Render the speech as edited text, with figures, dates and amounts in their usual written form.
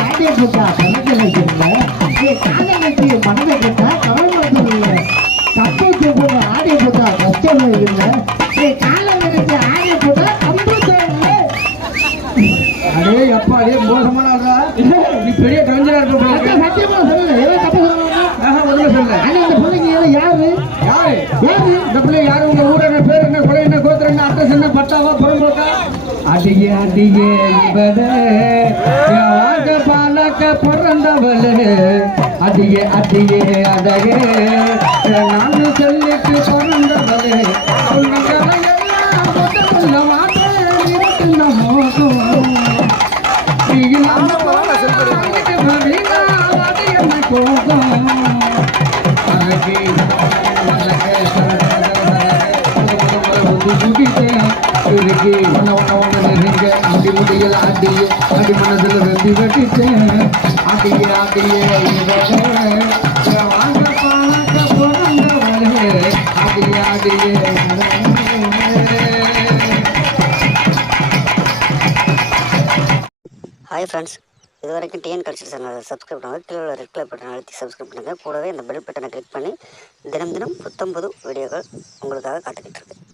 ஆடிய போட்டா பணத்தில் மனதை கேட்டா கவலை கப்பல் போட்டு ஆடிய போட்டா கஷ்டம் இல்லை காலம் நினைச்சு ஆடிய போட்டா கம்ப்யூட்டர் அடே அப்பா அடே மோசமான ஆளா நீ பெரிய கவிஞரா இருக்க சத்தியமா சொல்லல ஏதோ தப்பு ஒண்ணுமே சொல்ல ஆனா இந்த பிள்ளைங்க யாரு யாரு யாரு இந்த பிள்ளை யாரு உங்க ஊர் என்ன பேர் என்ன கொலை என்ன கோத்திரம் என்ன அட்ரஸ் என்ன பட்டாவா புறம்போக்கா அடியே அடியே இவளே வாழ்க பாலக்க பிறந்தவளே அடியே அடியே அடகே நான் சொல்லிட்டு பிறந்தவளே முடியல அடியே அடி மனசுல வெந்தி வெட்டிட்டேன் அடியே அடியே வாங்க பாக்க பிறந்தவளே அடியே அடியே ஹாய் ஃப்ரெண்ட்ஸ், இது வரைக்கும் டிஎன் கல்ச்சர் சேனலை சப்ஸ்கிரைப் பண்ணுங்கள். கீழே உள்ள ரெட் கலர் பட்டனை அழுத்தி சப்ஸ்கிரைப் பண்ணுங்கள். கூடவே இந்த பெல் பட்டனை கிளிக் பண்ணி தினம் தினம் புத்தம் புது வீடியோக்கள் உங்களுக்காக காத்துக்கிட்டு இருக்கு.